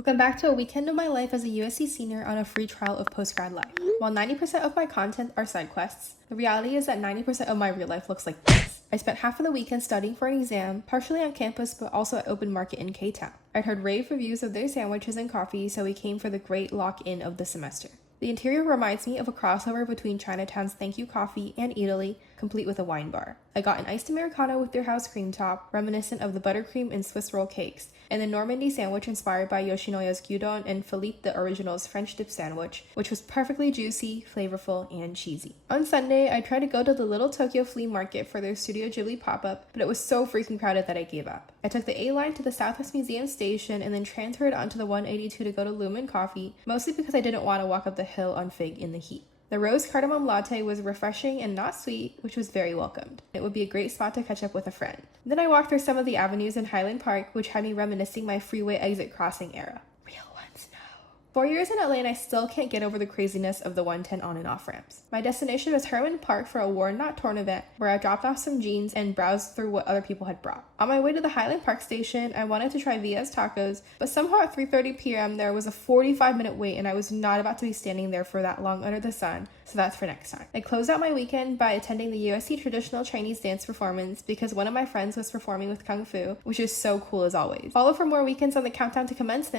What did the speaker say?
Welcome back to a weekend of my life as a USC senior on a free trial of Postgrad Life. While 90% of my content are side quests, the reality is that 90% of my real life looks like this. I spent half of the weekend studying for an exam, partially on campus but also at Open Market in K-Town. I'd heard rave reviews of their sandwiches and coffee, so we came for the great lock-in of the semester. The interior reminds me of a crossover between Chinatown's Thank You Coffee and Italy, complete with a wine bar. I got an iced Americano with their house cream top, reminiscent of the buttercream and Swiss roll cakes, and the Normandy sandwich inspired by Yoshinoya's gyudon and Philippe the Original's French dip sandwich, which was perfectly juicy, flavorful, and cheesy. On Sunday, I tried to go to the Little Tokyo Flea Market for their Studio Ghibli pop-up, but it was so freaking crowded that I gave up. I took the A line to the Southwest Museum station and then transferred onto the 182 to go to Lumen Coffee, mostly because I didn't want to walk up the hill on Fig in the heat. The rose cardamom latte was refreshing and not sweet, which was very welcomed. It would be a great spot to catch up with a friend. Then I walked through some of the avenues in Highland Park, which had me reminiscing my freeway exit crossing era. Real ones, no. 4 years in LA and I still can't get over the craziness of the 110 on and off ramps. My destination was Herman Park for a Worn Not Torn event where I dropped off some jeans and browsed through what other people had brought. On my way to the Highland Park station, I wanted to try Via's Tacos, but somehow at 3:30 p.m. there was a 45-minute wait and I was not about to be standing there for that long under the sun, so that's for next time. I closed out my weekend by attending the USC traditional Chinese dance performance because one of my friends was performing with Kung Fu, which is so cool as always. Follow for more weekends on the countdown to commencement.